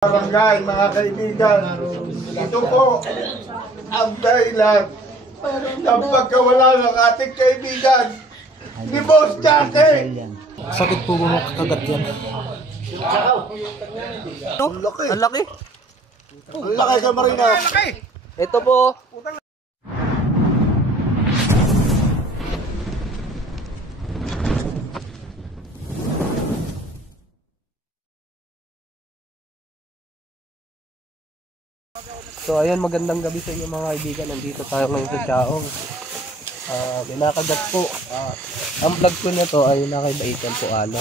Barangay, mga kaibigan, ito po ang dahilan ng pagkawala ng ating kaibigan ni Boss Jackie. Sakit po mga kakagat yan. Ang laki. Ang laki. Ang laki ka, Marina. Ito po. So ayun, magandang gabi sa inyo mga kaibigan. Nandito tayo ngayon sa Chaong. Binakagat po. Ang vlog ko na to ay nakibaikan po ano.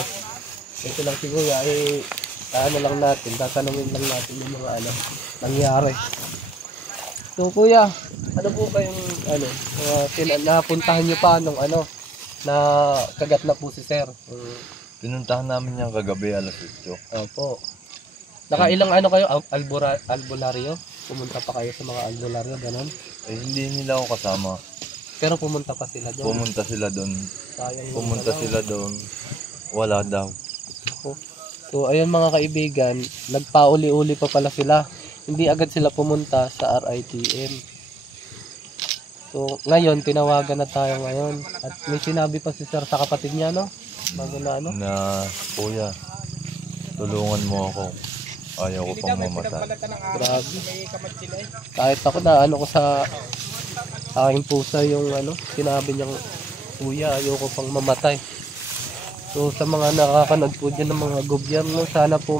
Ito lang si Kuya ay ano lang natin, tatanungin lang natin yung mga ano nangyari. So Kuya, ano po kayong ano, napuntahan nyo pa nung ano na kagat na po si Sir? Pinuntahan namin yung kagabi alas 8. Opo. Nakailang ano kayo? Albularyo? Pumunta pa kayo sa mga albularyo, ganun? Eh hindi nila ako kasama. Pero pumunta pa sila doon. Pumunta sila doon. Sayang Pumunta sila doon. Wala daw. So ayun mga kaibigan, nagpauli-uli pa pala sila. Hindi agad sila pumunta sa RITM. So ngayon, tinawagan na tayo ngayon. At may sinabi pa si Sir sa kapatid niya, no? Bago na ano? Na, kuya, tulungan mo ako. Ayaw ko pang mamatay. Grabe. Kahit ako na ano ko sa aking pusa yung ano, sinabi niyang kuya, ayaw ko pang mamatay. So sa mga nakakanood po dyan ng mga gobyerno, sana po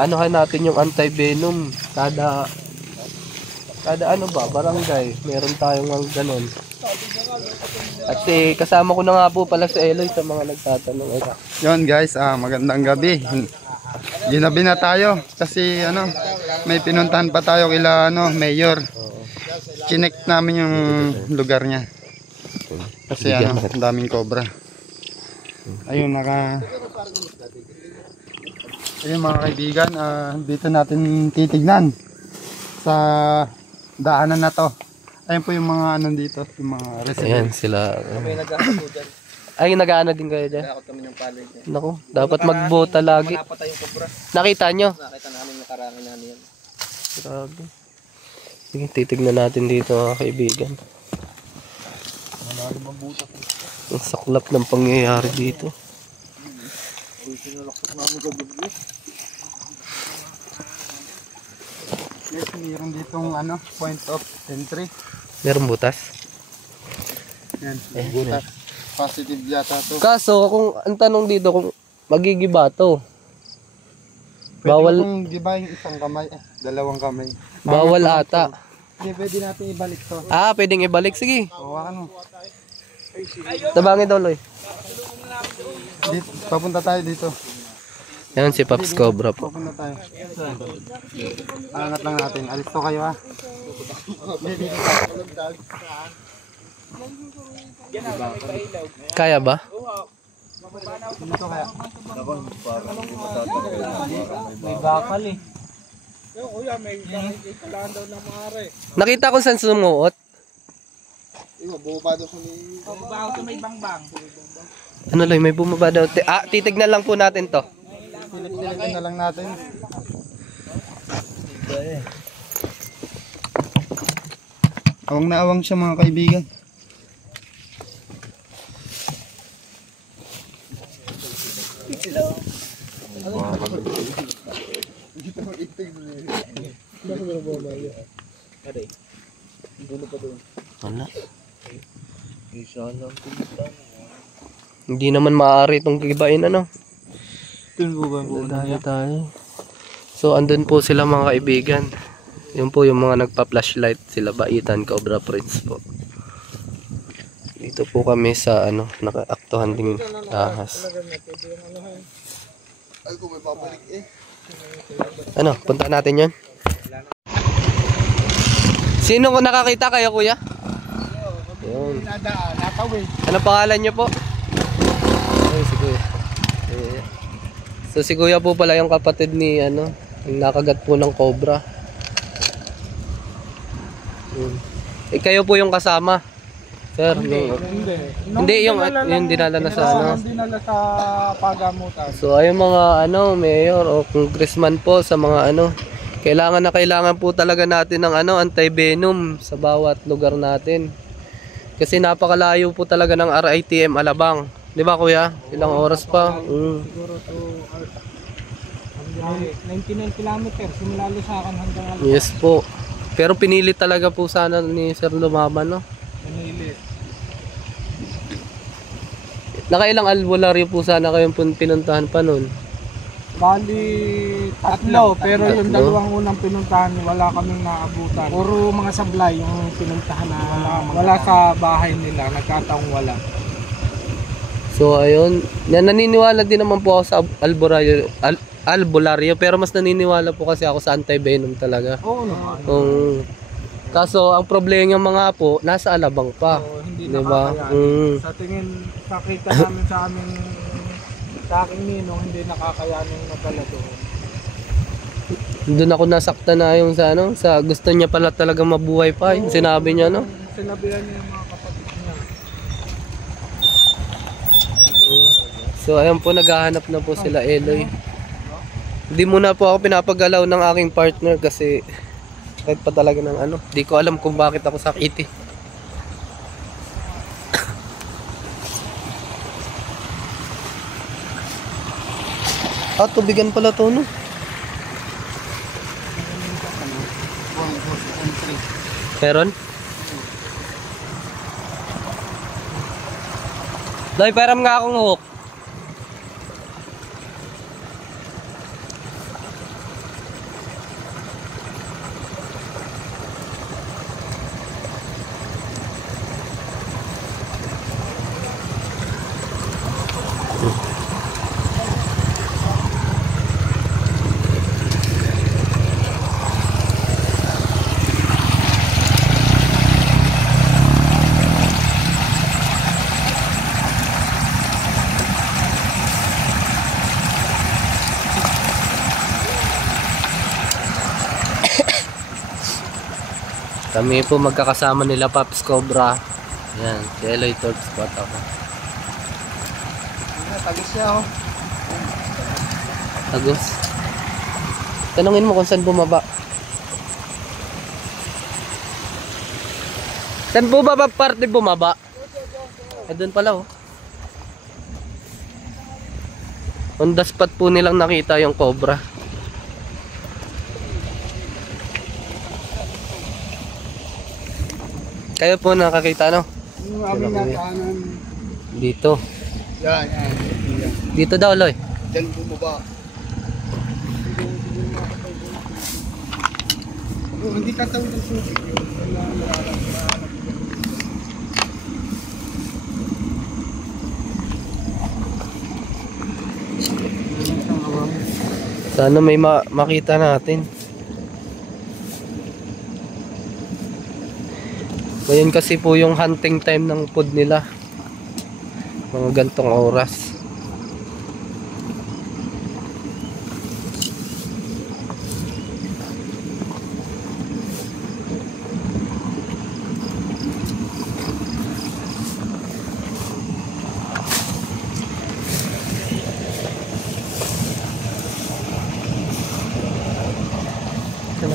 anuhan natin yung anti-venom kada ano ba, barangay, meron tayong ang ganun. At kasama ko na nga po pala si Eloy sa mga nagtatanong. Yon guys, magandang gabi. Ginabi na tayo kasi ano, may pinuntahan pa tayo kila ano, Mayor. Chinek namin yung lugar niya. Kasi ano, ang daming cobra. Ayun ayun mga kaibigan, dito natin titignan sa daanan na to. Ayun po yung mga ano dito, yung mga resident. Ayan sila. Ay, nag-aano din kayo dyan? Nakakot kami ng palay niya. Naku, dapat magbota lagi. Napatay yung kobra. Nakita nyo? Nakita namin yung karangin namin yan. Grabe. Sige, titignan natin dito mga kaibigan. Ang saklap ng pangyayari dito. Yes, mayroon ditong ano, point of entry. Meron butas? Yan, butas. Positive yata to. Kaso, kung ang tanong dito kung magigiba to. Pwede Bawal, kong giba yung isang kamay, dalawang kamay. bawal ata. Hindi, pwede natin ibalik to. Pwedeng ibalik. Sige. Hawakan mo. Tabangin daw, Loy. Dito, papunta tayo dito. Yan si Paps Cobra po. Papunta tayo. Angat lang natin. Alis to kayo ha. Kaya ba? Dito kaya. May bakal eh. Nakita ko saan sumuot. Bumaba daw sa may... Ano Loy, may bumaba daw. Titignan lang po natin to. Silipin na lang natin. Awang na awang siya mga kaibigan. Wala. Hindi naman maaari itong gibain ano. Dahil tayo. So andun po sila mga kaibigan. Yun po yung mga nagpa-flashlight sila Baitan Cobra Prince po. Dito po kami sa ano, nakaaktuhan ding ahas. Ano, punta natin 'yon. Sino ko nakakita kayo, kuya? Yun. Ano pangalan niyo po? Ay, si kuya. So si kuya po pala yung kapatid ni ano, yung nakagat po ng cobra. Kayo po yung kasama. Sir, hindi yung dinala na sa ano. Dinala sa pagamutan. So ayun mga mayor o congressman po sa mga kailangan po talaga natin ng anti-venom sa bawat lugar natin. Kasi napakalayo po talaga ng RITM Alabang. 'Di ba kuya? Ilang oras pa? Siguro to 99 kilometers simula Lusakan hanggang Alabang. Yes po. Pero pinilit talaga po sana ni Sir lumaban, no? Pinilit. Nakailang albularyo po sana kayong pinuntahan pa nun? Bali, tatlo. Pero yung dalawang unang pinuntahan, wala kaming naabutan. Puro mga sablay yung pinuntahan na wala sa bahay nila. Nagkataong wala. So ayun, naniniwala din naman po ako sa albularyo, pero mas naniniwala po kasi ako sa anti-venom talaga. Oo naman. Kaso ang problema ng mga po, nasa Alabang pa. So, hindi diba? nakakayanin. Sa tingin, nakita namin sa aking ninong, hindi nakakayanin na pala doon. Doon ako nasaktan na yung sa gusto niya pala talaga mabuhay pa. Yung sinabi niya, no? Sinabihan niya yung mga kapatid niya. So ayun po, naghahanap na po sila Eloy. Hindi muna po ako pinapagalaw ng aking partner kasi kahit pa talaga ng di ko alam kung bakit ako sakit eh. Tubigan pala to, no? Meron? Loy, param nga akong hook. Kami po magkakasama nila Pops Cobra. Yan, si Eloy Third Spot ako. Tagis siya, oh. Tagos. Tanungin mo kung saan bumaba. Saan po ba parte bumaba? Doon pala, oh. On the spot po nilang nakita yung cobra. Kayo po nakakita, no? Yung aming nataanan. Dito. Yan. Dito daw, Loy. Diyan bumaba. Hindi tatawid ng susi. Sana may makita natin. Ngayon kasi po yung hunting time ng food nila. Mga gantong oras.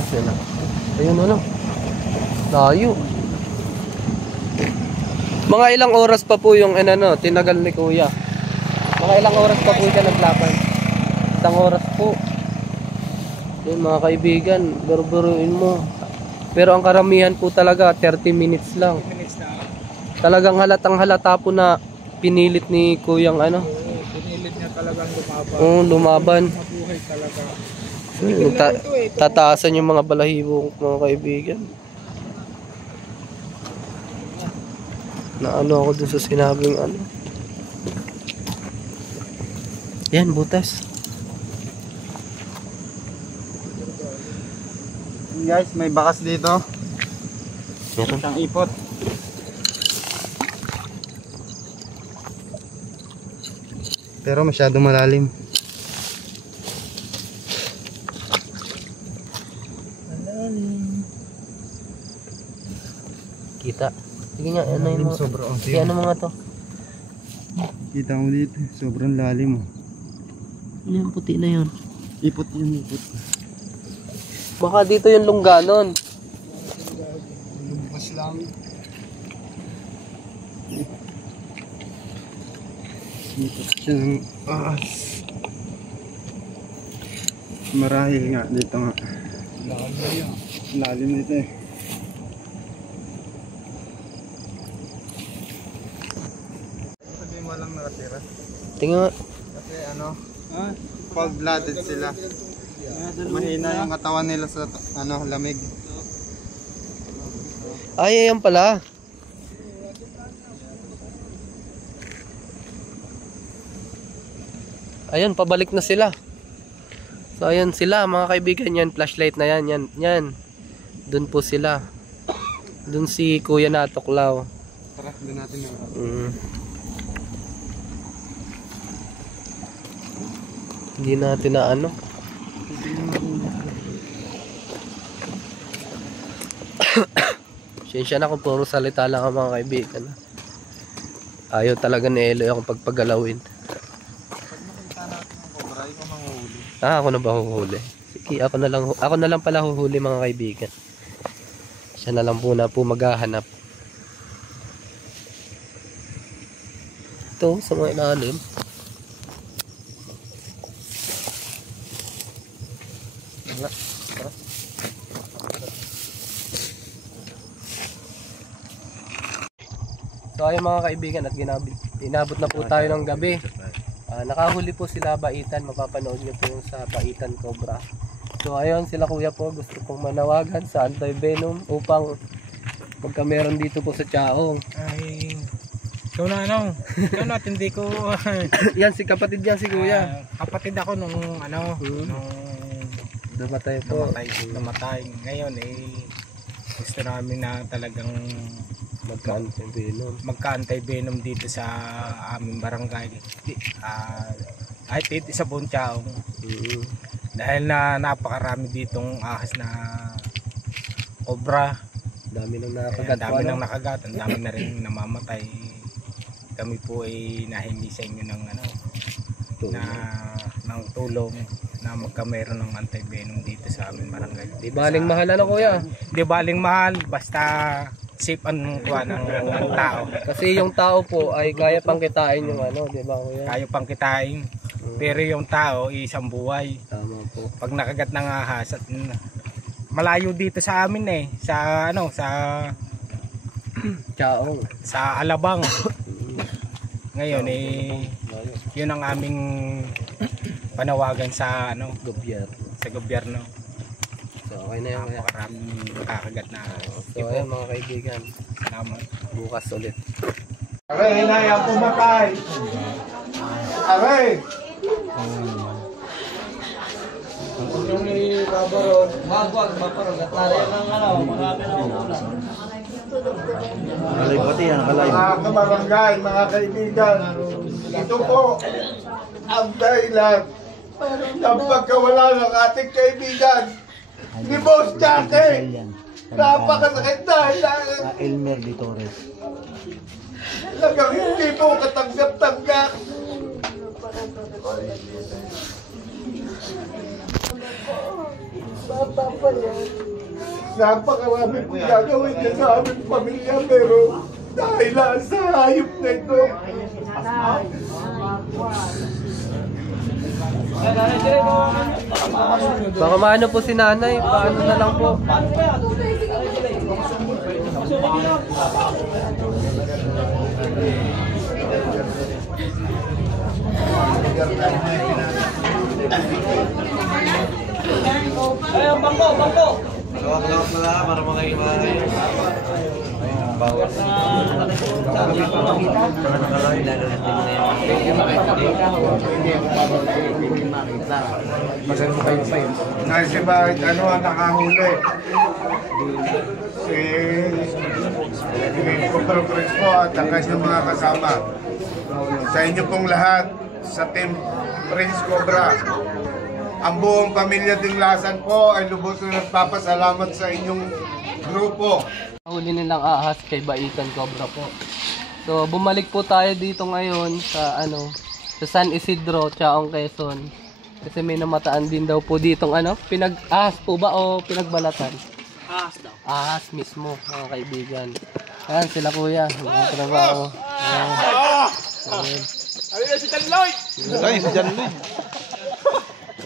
Sila. Ayun, layo. Mga ilang oras pa po yung tinagal ni Kuya. Mga ilang oras pa po siya naglaban. Isang oras po. Yun mga kaibigan, burburuin mo. Pero ang karamihan po talaga 30 minutes lang. Talagang halatang halata po na pinilit ni Kuyang Pinilit niya talagang lumaban. Lumaban. Mabuhay talaga. Tataasan yung mga balahibo mga kaibigan. Na ako dun sa sinabing Yan, butas. Guys, may bakas dito. Meron. Isang ipot. Pero masyado malalim. Kita. Sige nga, ano yung mga... Sige, ano mga to? Kita mo dito, sobrang lalim. Ano yung puti na yun? Ipot yun, ipot. Baka dito yung lungganon. Lumabas lang. Ipot siya ng ahas. Marahil nga dito nga. Lalim dito eh. Sabi mo lang nakatira. Tingnan nga. Kasi ano, cold-blooded sila. Mahina yung katawan nila sa lamig. Ay, ayan pala. Ayun, pabalik na sila. So, ayun sila, mga kaibigan. Yan, flashlight na yan. Yan. Doon po sila. Doon si Kuya Natuklaw. Tara, doon natin yung Hindi natin na ano. Siyensya na kung puro salita lang ang mga kaibigan. Ayaw talaga ni Eloy akong pagpagalawin. Ako na ba huhuli? Sige, ako na lang pala huhuli mga kaibigan. Siya na lang po maghahanap. Ito sa mga ilalim. So ayun mga kaibigan, at inabot na po tayo ng gabi. Nakahuli po sila baitan, mapapanood nyo po yung sa baitan cobra. So ayun sila kuya po, gusto pong manawagan sa anti-venom upang pagka meron dito po sa Chaong. Ay, ikaw na hindi ko. Yan si kapatid yan si kuya. Kapatid ako nung nung Namatay po. namatay. Ngayon gusto namin na talagang magka-anti-venom dito sa aming barangay. Ay dito sa buong Chaong. Dahil na napakarami ditong ahas na cobra. Dami nang nakagat. Ang dami na rin namamatay. Kami po ay nahingi sa inyo ng ng tulong na magkameron ng anti-venom dito sa aming barangay. Di baling mahal kuya? Di baling mahal, basta safe ang kuha ng tao. Kasi yung tao po ay kaya pang kitain yung di ba kuya? Kaya pang kitain. Pero yung tao isang buhay. Tama po. Pag nakagat ng ahas at malayo dito sa amin sa Chaong. Sa Alabang. Ngayon yun ang aming panawagan sa gobyerno. So okay na yun kuya. Napakaraming nakakagat na. So ayun mga kaibigan. Salamat. Bukas ulit. Aray, hinaya pumatay. Aray! Yung babarog. Wag, babarog. At nari ng marami na ulan. Mga kabarangay, mga kaibigan, ito po ang dahilan ng pagkawala ng ating kaibigan ni Boss Jackie. Napakasakit dahil Elmer de Torres. talagang hindi po katanggap-tanggap. Napakarami po gagawin niya sa aming pamilya, pero dahil lang sa hayop na ito. Baka maano po si nanay, paano na lang po. Ayun, bangko! Lawak-lawak na lang para makaibahay. Bawat Kasi bakit ano ang nakahuli? Si Cobra Crespo at ang kanyang mga kasama. Sa inyo pong lahat, sa Team Prince Cobra, Ang buong pamilya Tinglasan po ay lubos na nagpapasalamat sa inyong grupo. Huli nilang ahas kay Baikan Cobra po. So bumalik po tayo dito ngayon sa sa San Isidro, Chaong, Quezon. Kasi may namataan din daw po ditong ahas po ba o pinagbalatan? Ahas daw. Ahas mismo, mga kaibigan. Ayan sila kuya, mga trabaho. Ayan. Si John Lloyd! Ay, si John Lloyd.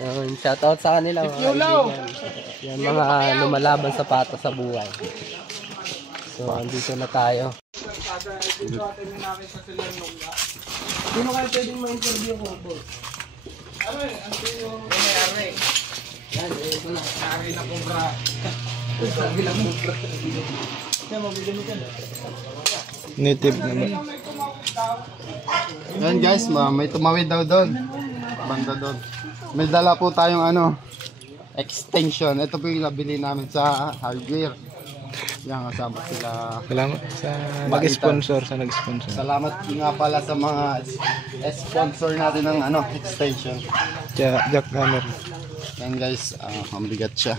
Ayan, shoutout sa kanila mga kaibigan. Yan mga lumalaban sa pata sa buhay. So andito na tayo. Sino kayo pwedeng ma-interview ko, boss? Yan, ito na. Nari na Cobra. Nari na Cobra. Native naman. Yan guys, may tumawid daw doon. Banda doon. May dala po tayong extension. Ito po yung nabili namin sa hardware. Yan, kasama sila. Salamat sa nag-sponsor, Salamat nga pala sa mga sponsor natin ng extension. Jack Hammer. Yan guys, mabigat siya.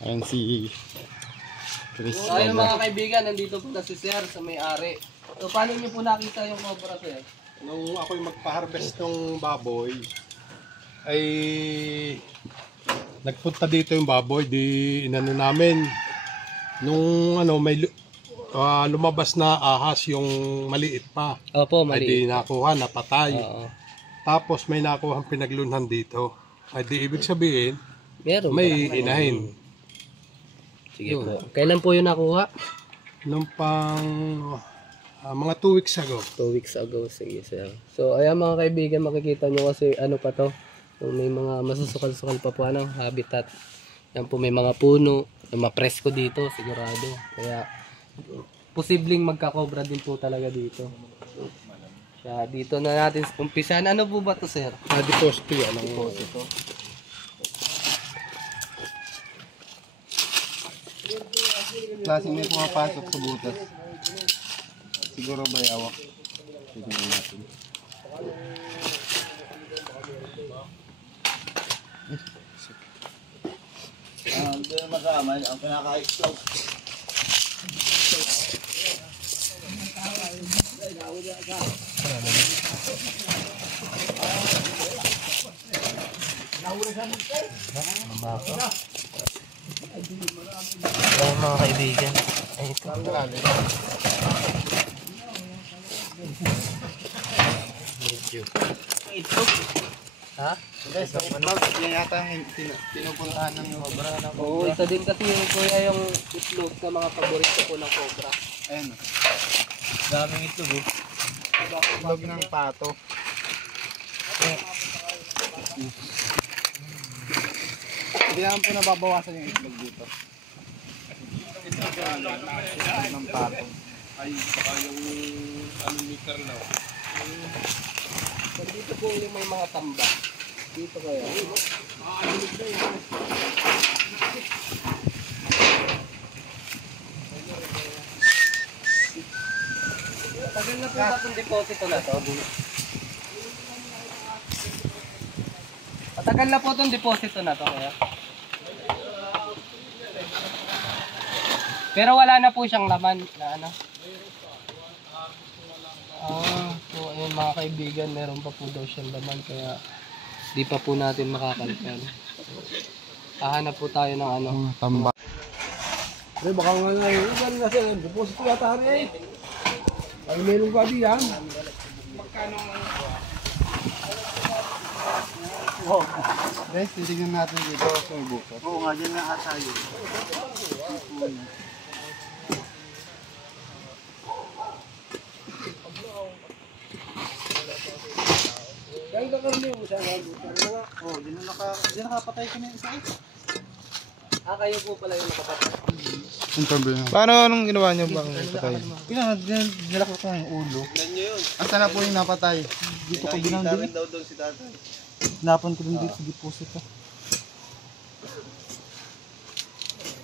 Ayan si Chris. So ayun mga kaibigan, nandito po na si Sir sa may-ari. So paano niyo po nakita yung Cobra, Sir? Nung ako'y magpa-harvest ng baboy, ay nagpunta dito yung baboy, di inano namin. Nung may lumabas na ahas yung maliit pa. Opo, Ay di mali. nakuha, napatay. Oo. Tapos may nakuha pinaglunhan dito. Ay di ibig sabihin, Meron. may inahin. Sige po. Kailan po yung nakuha? Nung pang mga 2 weeks ago. 2 weeks ago. Sige, Sir. So ayan mga kaibigan, makikita nyo kasi pa to. Kung may mga masusukal-sukal pa po habitat. Yan po may mga puno. Yung mapresko dito, sigurado. Kaya posibleng magka-cobra din po talaga dito. Kaya dito na natin umpisan. Ano po ba to, Sir? Na-deposit yan. Deposito. Klaseng may pumapasok sa butas. Siguro ba yawak? Tignan natin. Hindi na masama, ang pinaka-explode. Ayan mga kaibigan. Ay, ito. Medyo. Ha? Guys, yan yata ang pinupuntahan ng Cobra. Oo, isa din kasi yung kuya yung itlog na mga paborito ko ng Cobra. Ayan. Daming itlog eh. Itlog ng pato. Hindi naman po nababawasan yung itlog dito. Itlog ng pato. Ay, baka yung meter na. So, dito po yung may mga tamba. Dito kaya. Tagal na po ba itong deposito na to? Matagal na po itong deposito na to kaya? Pero wala na po siyang laman na so ayun mga kaibigan, meron pa po daw siyang laman kaya di pa po natin makakalkan. Hahanap po tayo ng Tamba. Pre, baka nga na yun. Ilan na siya. Deposito yata rin eh. Ay, meron ka di yan. Guys, titignan natin dito sa bukas. Oo nga, dyan nga tayo. Kaya ka karami mo siya. Oo, dyan nakapatay ko na yung isa. kayo po pala yung nakapatay. Interview na. Paano anong ginawa niyo bang patay? Nilakot ko yung ulo. Asa na po yung napatay? Dito ko ginamit. daw doon si tatay. Napan ko rin dito sa deposit.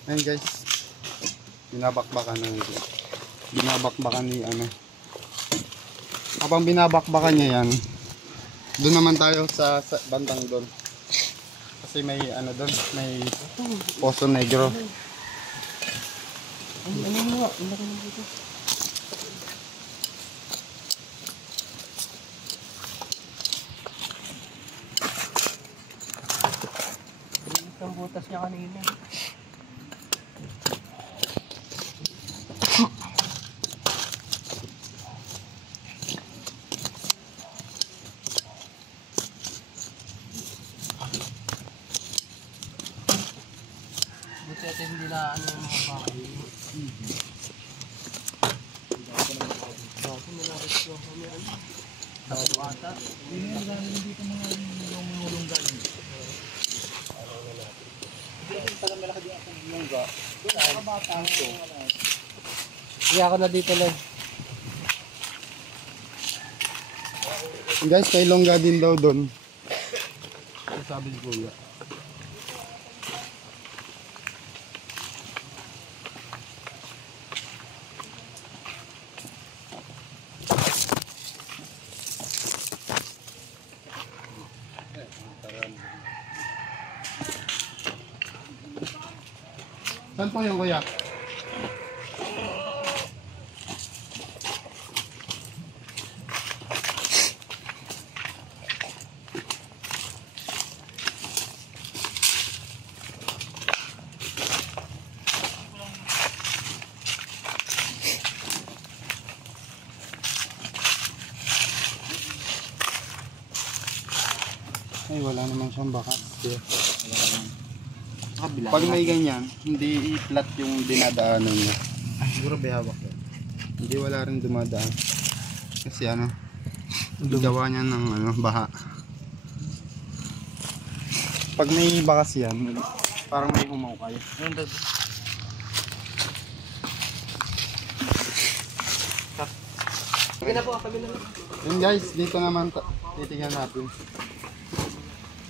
Ayun guys. Binabakbakan ng binabakbakan ni ano. Habang binabakbakan niya yan, doon naman tayo sa bandang doon. Kasi may ano doon, may Poso Negro. Ano mo nga? Ang laki na dito. Ang butas niya kanina. Buti at hindi na ano yung mga bakay. Bakit nilakit ko kami ano? Tapos ata. Hindi na namin dito mga lumulunggan. Iya ako na dito lang. Guys, may longga din daw doon. Sabi ni Kuya. Saan po yung kuya? Ay, wala naman siyang bakas. Pag may ganyan, hindi i-flat yung dinadaanan niya. Ay, siguro may hawak yan. Hindi, wala rin dumadaan. Kasi ano, gawa niya ng ano, baha. Pag may bakas yan, parang may humawkay. Sige na po, sabi na lang. Yun guys, dito naman titingnan natin.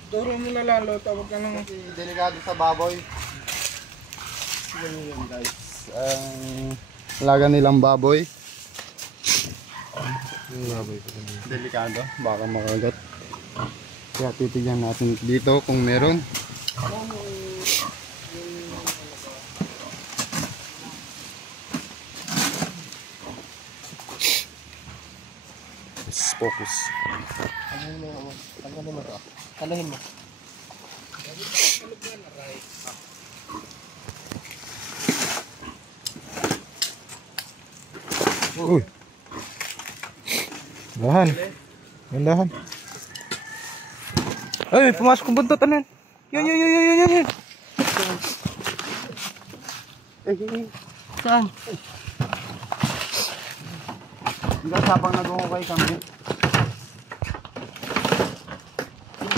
Turo mo na lalo, tawag ka nang Delikado sa baboy. Yun guys. Alaga nilang baboy. Delikado, baka makagat. Kaya titignan natin dito kung meron. Let's focus. Tanggalin mo to. Kalahin mo. Uy. Dahan. Dahan. Ay, pumasok ang buntot. Ano yan? Yun. Saan? Hanggang habang nag-ukay kami.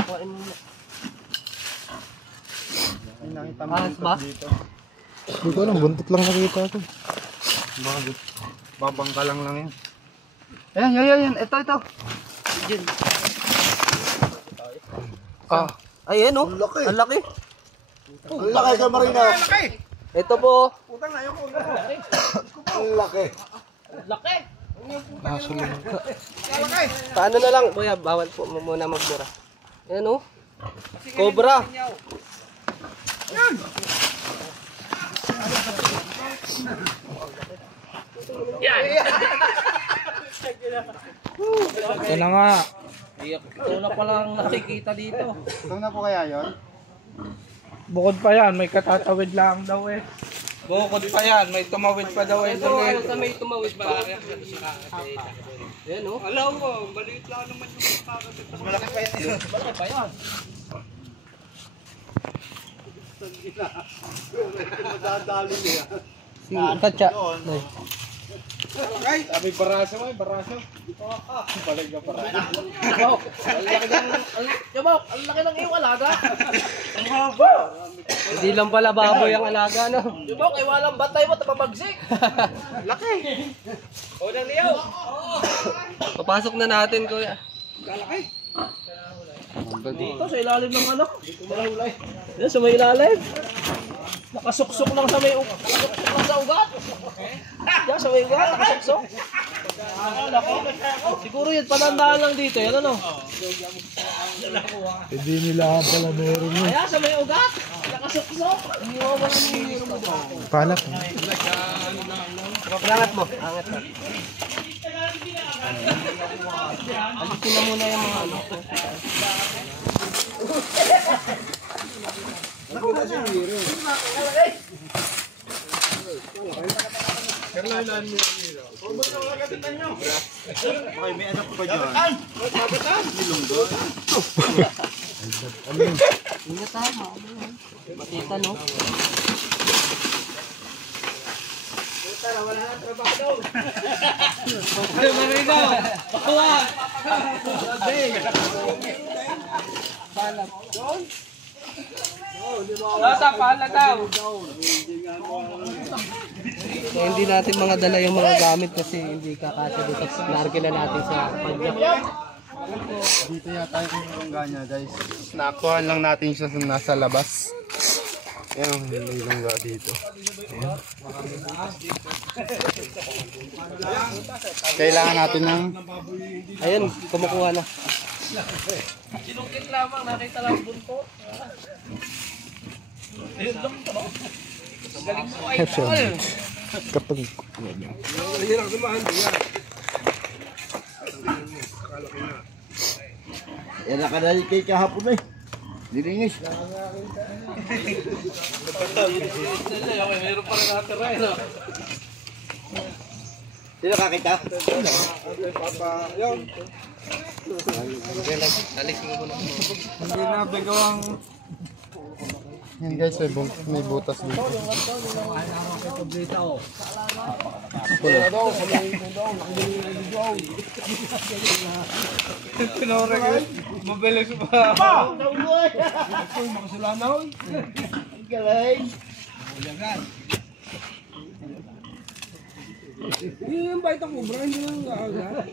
Kuhain mo na. May nakita mo Ahas ba? dito. Hindi ko alam, buntot lang nakita ko. Bakit? Babangka lang yan. Ayan. Ito. Diyan. Ayan oh. Ang laki. Ang laki ka, Marina. Ito po. Ang laki. Aso lang. Paano na lang? Kuya, bawal po muna magmura. Ayan oh. Cobra. ito na nga. Ito na palang nakikita dito. Ito na po kaya yun? Bukod pa yan, may katatawid lang daw eh. Bukod pa yan, may tumawid pa daw eh. Ito ayun sa may tumawid ba? Ayan oh. Alam mo, maliit lang naman yung makakagit. Mas malaki pa yan. Malaki pa yan. Madadali niya. Si Katya. Ay, sabi baraso mo, baraso. Balik ka para. Jabok, ang laki ng iyong alaga. Ang haba. Hindi lang pala baboy ang alaga, no? Jabok, ay walang batay mo, tapabagsik. Laki. Unang niyaw. Papasok na natin, kuya. Kalaki. Dito, sa ilalim ng ano? Dito malahulay. Yan, sa may ilalim. Nakasuksok lang sa may ugat. Nakasuksok lang sa ugat. Diyan sa may ugat, nakasuksok. Siguro yun, panandaan lang dito. Yan ano? Hindi nila pala meron yun. Ayan, sa may ugat. Nakasuksok. Hindi mo ba nangyayari mo ba? Palat. Angat mo. Angat mo. Alisin na muna yung mga ano. Okay, may anak pa dyan. Ingat tayo. Matita no? So, hindi natin mga dala yung mga gamit kasi hindi kakasya dito. Larga na natin sa padyak. Dito yata yung ganya guys. Nakuha lang natin siya sa nasa labas. Ayan, may langga dito. Ayan. Kailangan natin ng... Ayun, kumukuha na. Sinungkit lamang, nakita lang buntot. Ayun lang to. Galing mo ay tol. Kapag... Yan nakadali kay kahapon eh. Diringis. Meron pa rin natira eh, no? Sino kakita? Hindi na bigawang Yan guys, may butas dito. pinore mabilis pa. Galing. Yung bait ang kubra, hindi lang gaaga.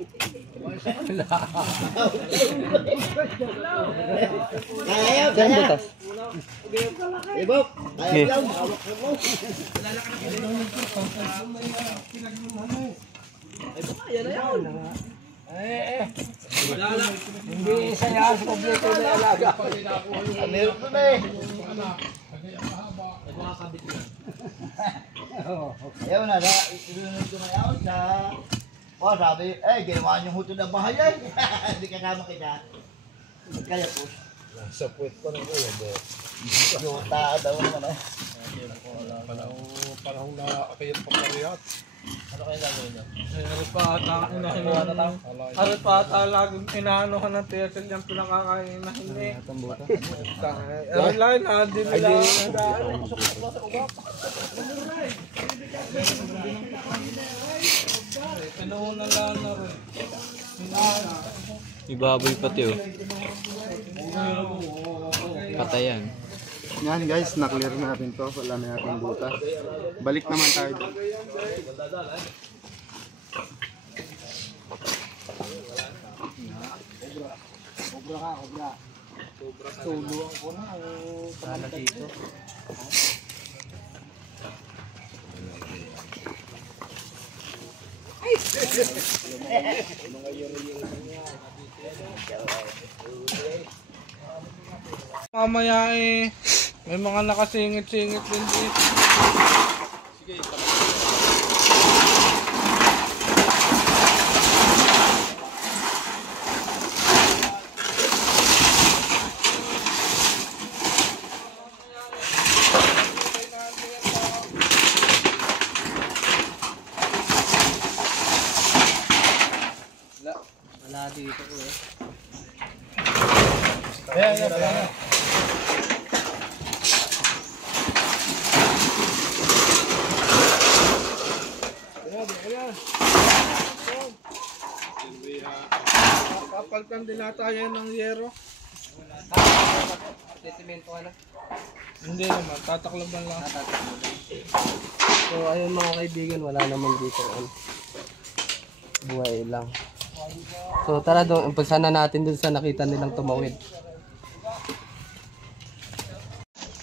Kaya, Saan butas? Ibok. Kaya lang. Hindi isa yan sa kompleto na alaga. Meron pa na eh. Ayaw na, isunod ko na yun sa... O, sabi, ginawa niyo huto ng bahay yan. Hindi ka naman kita. Kaya po. Sa puwet pa rin ko yan. Yuta daw naman eh. Panahon na akayat pa parehas. Harap pa ata laging inaano ka ng tiyasin yung pinakakain na hindi. Lain na, di nila. Pinuuna lang na rin. Ibaboy pati oh. Patayan. Yan guys, na-clear natin to. Wala na natin butas. Balik naman tayo doon. Sana dito. Mamaya may mga nakasingit-singit din dito. Wala dito ko eh. Ayan. Kapaltan din natin yan ng yero. Titimento ka na. Hindi naman, tataklaban lang. So ayun mga kaibigan, wala naman dito. Buhay lang. So tara doon, umpisa na natin doon sa nakita nilang tumawid.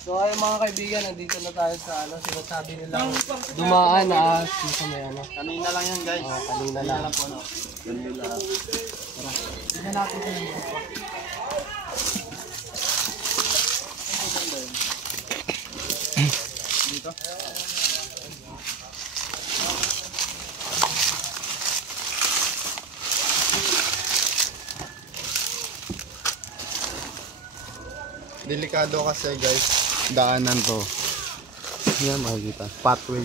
So So ayun mga kaibigan, nandito na tayo sa ano, sinasabi nilang dumaan na dito may ano. Kanina lang yan guys. Kanina lang po no. Tingnan natin kung ano. Delikado kasi guys, daanan to. Yan makikita, pathway.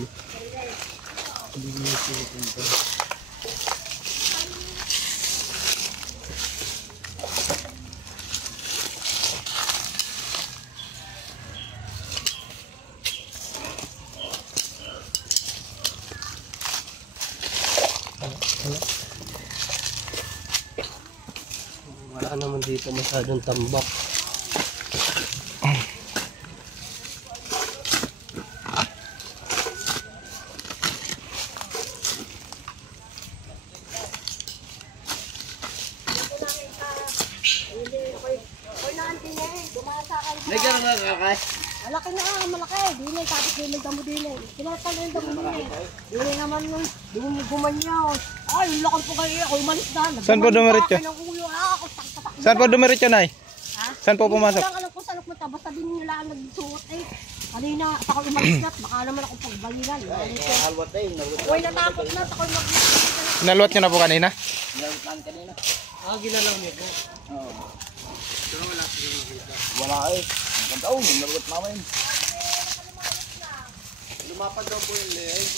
Wala naman dito masyadong tambak. Malaki na malaki. Dili, tapos dili damo dili. Tinatalo yung damo dili. Dili naman nung gumanyaw. Ay, lakang po kayo. Ako umalis na. Saan po dumiretso? Saan po dumiretso, Nay? Ha? Saan po pumasok? Hindi ko alam kung saan ako basta din nila ang nagsuot eh. Kanina, ako umalis na. Baka naman ako pagbalinan. Halwat eh, nalwat. Uy, natakot na. Ako mag- Nalwat nyo na po kanina? Nalwat kanina. Ginalaw niyo po. Oo. Wala eh. Ang ganda nalwat namin. Lumapad daw po yung leeg.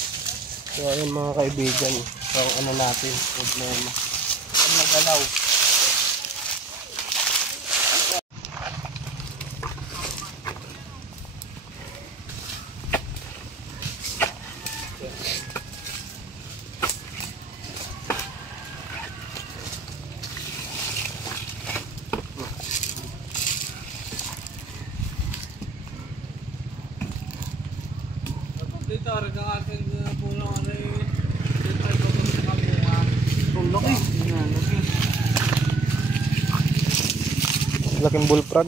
So ayun mga kaibigan, ang ano natin, problema. Ang nagalaw. Dito, rin ang ating puno ano eh. Dito tayo pupunta sa kabunga. Ang laki. Laking bullfrog.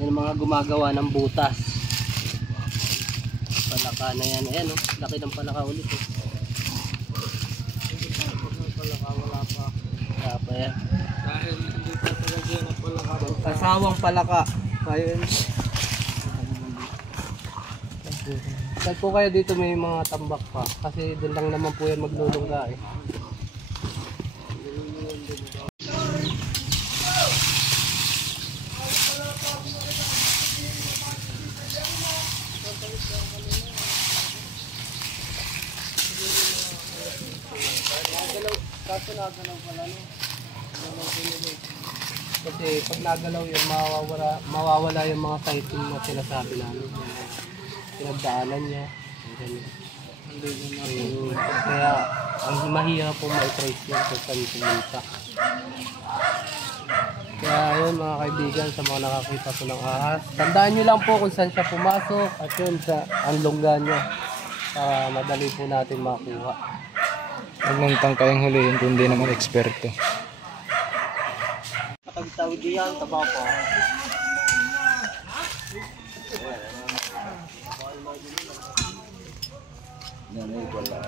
Yan ang mga gumagawa ng butas. Palaka na yan. Ayan oh, laki ng palaka ulit eh. Palaka, wala pa. Kaya pa yan. Dahil hindi pa talaga na palaka. Asawang palaka. Ayun. Saan po kaya dito may mga tambak pa? Kasi doon lang naman po yan maglulungga eh. Kaso nagalaw pala no? Kasi pag nagalaw yun, mawawala yung mga sighting na sinasabi namin. Pinagdaanan niya. Kaya ang mahirap po ma-trace yun kung saan pumunta. Kaya yun mga kaibigan, sa mga nakakita po ng ahas, tandaan nyo lang po kung saan siya pumasok at yun sa ang lungga niya para madali po natin makuha. Huwag nang tangkayang hulihin kung hindi naman eksperto. Tawid yan, taba ko. Yan ay wala.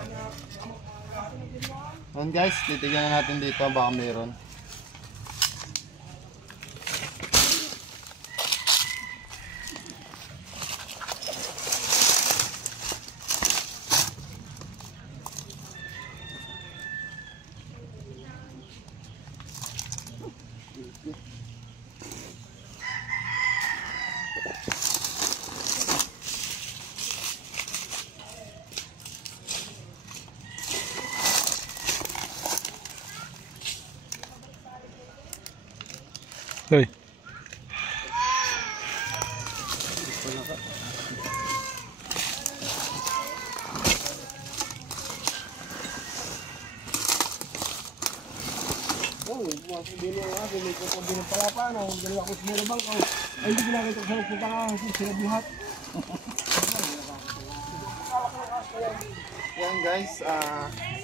Ayan guys, titignan na natin dito baka meron. Hoy. Yan guys,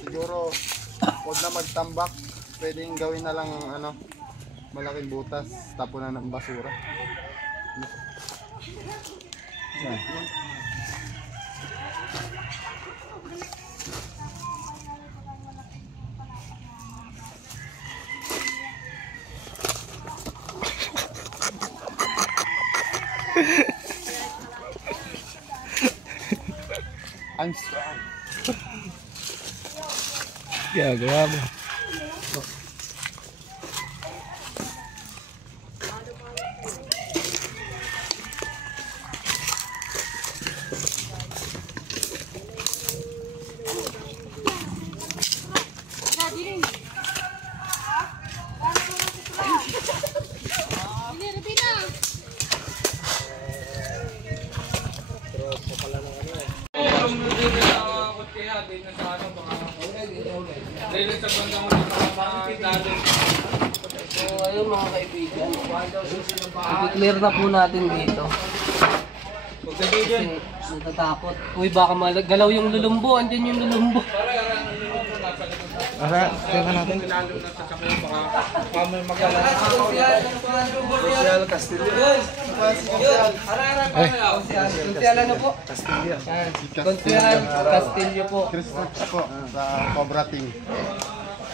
siguro Huwag na magtambak. Pwedeng gawin na lang ano, malaking butas, tapunan ng basura. Yan. I'm strong. Gagawa mo. So ayun mga kaibigan, i-clear na po natin dito. Kasi natatakot. Uy, baka galaw yung lulumbo, andyan yung lulumbo. Ara, tingnan natin. Social Castillo. Konsyal ano po? Konsyal Castillo po. Christmas po sa Cobra Team.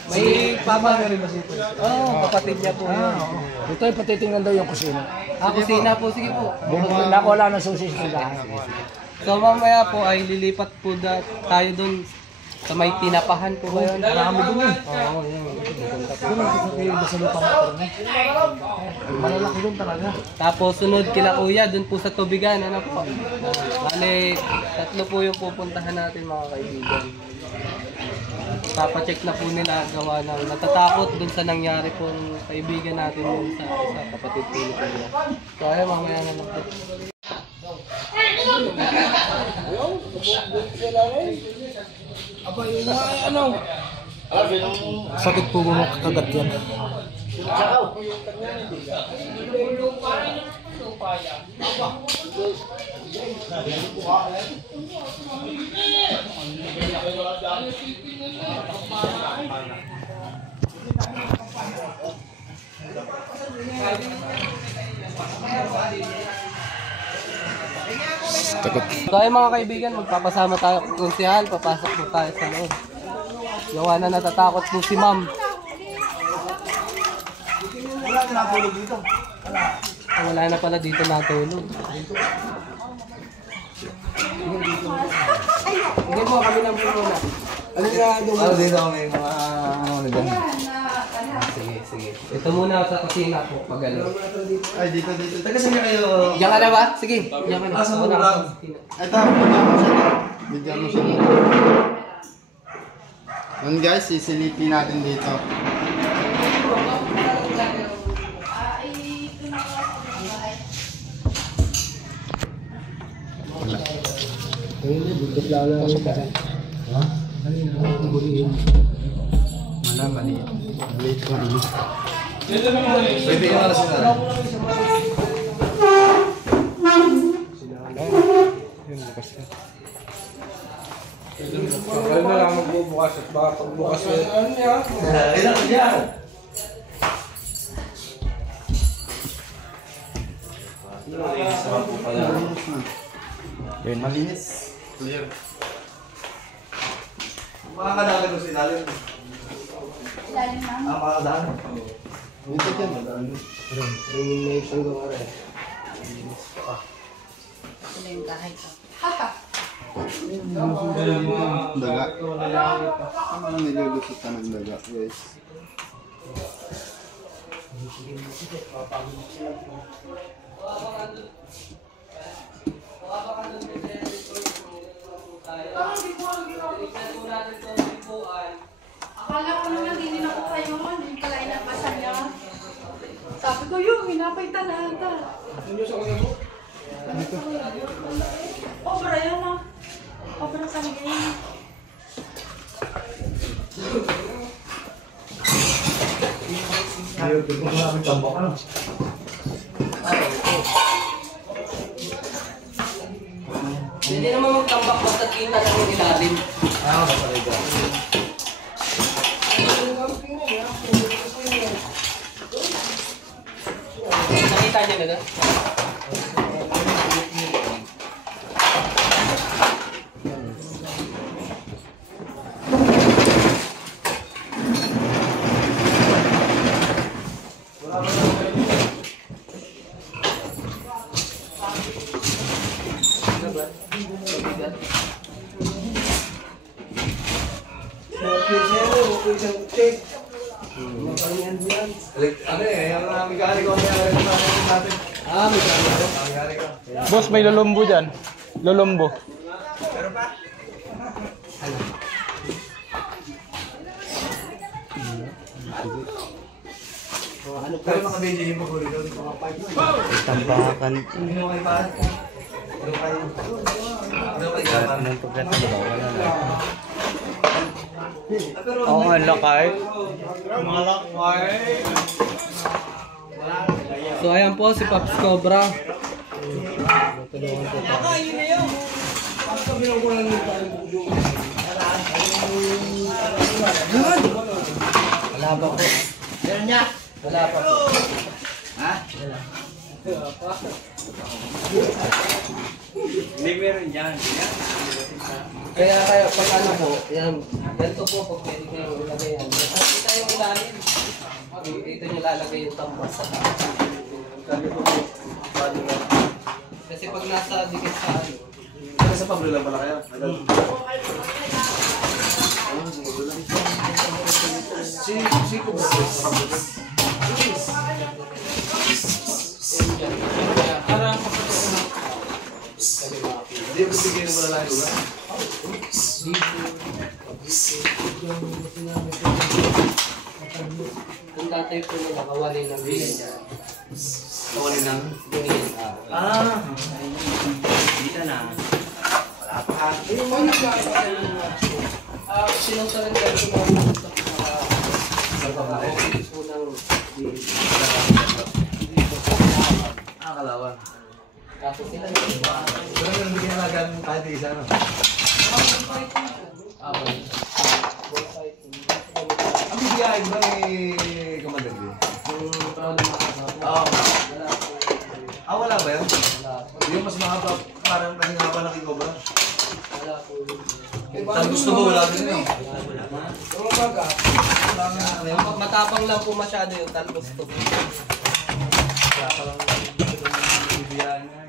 May papa na rin ba siya? Oo, kapatid niya po. Ito ay patitingnan daw yung kusina. Kusina po, sige po. Nakuha na susi sila. So mamaya po ay lilipat po tayo dun sa may tinapahan po ba yun? Marami dun eh. Oo, yun. Doon ang kikikil sa lupang motor niya. Malalaki dun talaga. Tapos sunod kila kuya, dun po sa tubigan, ano po. Bale, 3 po yung pupuntahan natin mga kaibigan. Papacheck na po nila gawa ng natatakot dun sa nangyari pong kaibigan natin yung sa kapatid po ni kuya. So ayun, mamaya na lang po. Aba, yun nga ano. Sakit po mo kakagat yan. So ayun mga kaibigan, magpapasama tayo kung konsehal, papasok po tayo sa loob. Gawa na natatakot po si ma'am. Wala ka natulog dito. Wala na pala dito natulog. Hindi mo kami lang po muna. Ano dito kami mga ano nito? Sige. Ito muna sa kusina po, pag ano. Ay, dito. Taga saan kayo? Diyan ka na ba? Sige, diyan ka na. Asa mo Muna lang? sa kusina. Ito, bigyan mo siya. Yun guys, sisilipin natin dito. Wala, maliit. Maliit ko ano. Pwede yung alas na. Yun, bukas na. Kaya na lang magbubukas at baka pagbukas eh. Ilan ko dyan? Malinis. Clear. Makakadagan ko sa ilalim. Makakadagan. Dito dyan, madaan. Daga. Ano nilulusot ka ng daga, guys? Akala ko naman hindi na ko kayo mo, hindi pala inapasan niya. Sabi ko yung hinapay talata. Obra yun ah. Obra sa ngayon. Ayaw, tignan mo namin tambak ano. Hindi naman magtambak basta kita lang yung ilalim. Ah, talaga. Nakita niyo na na? Boss, may lulumbo dyan. Lulumbo. Tambakan. Oo, ang lakay. So ayan po si Pops Cobra. Wala pa po. Meron niya. Wala pa po. Ha? Hindi meron dyan. Kaya pag ano po, yan, ganito po pag pwede kayo ilagay yan. Kita yung ilalim. Dito nyo lalagay yung tambas sa taas. Kasi pag nasa dikit sa ano. Sa pablo lang pala kayo? Si Kubo. Hindi ko bigyan mo na lang yun. Kung tatay po nila, kawalin ng ganyan dyan. Kawalin ng? Ganyan. Dito na. Wala pa. Sinuntalan dyan sa mga Kalawan. tapos sila Pero yung bigyan na lang kahit isa no? Ang bibiyahin ba ni Commander D? yung proud na Oo. Wala ba yan? Yung mas mahaba, parang kasi haba ng Kikoba. wala po. Saan gusto mo? Wala din eh. Matapang lang po masyado yung talbos to. Kaya parang bibiyahin nga.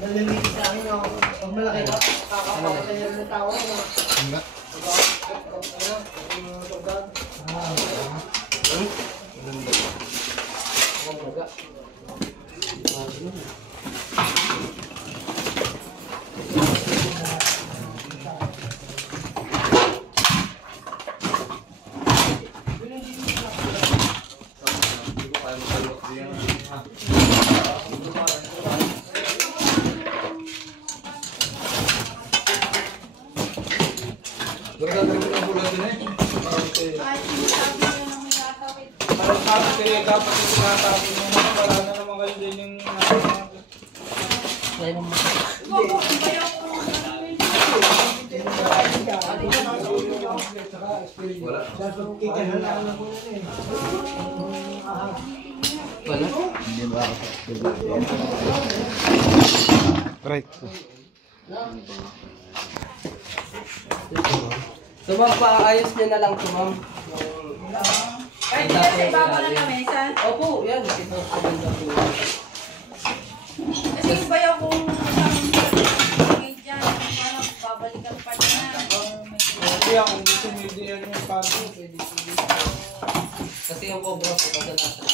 Nalilitis sa akin ako. Pag malaki ka, kakapakasaya ng tawa. Parang sabi kayo, dapat yung sinasabi mo na wala na naman kayo din yung Right. So magpaayos niya na lang ito, ma'am. Ay, sa ibabaw na ng mesa. Opo, yan. Ito sa ganda po. Kasi iba yung kung may dyan, parang babalikan pa niya. kaya kung gusto nyo diyan yung pago, pwede pwede. Kasi yung cobra po kasi nasa ito.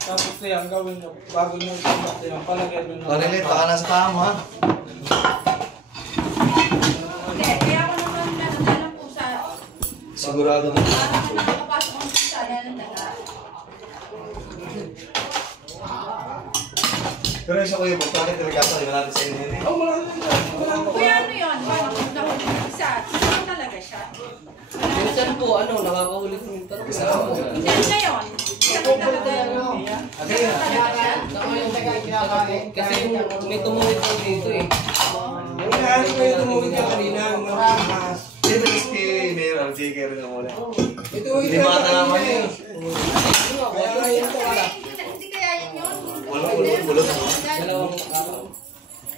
Tapos yan, gawin nyo, bago nyo itumbat yan, palagyan nyo na. Parilit, baka nasa paa mo ha? Hindi, kaya ako naman nagdala ng pusa. Sigurado na. Parang nakapasok ang pusa, yan ang daga. Pero yung sa kuya mo, bakit delikado? Di ba natin sa inyo yun eh? Kuya, ano yun? Parang nahuli ng isa. Isa talaga siya. Minsan po, ano, nakakahuli ko yung tanong. Hindi ngayon. Isa talaga yun. Kasi may tumulit po dito eh. Kaya ko yung tumulog ka kanina, Bilis kay Mayor RJ kayo rin ang ulit. Hindi mata naman yun. Ulot.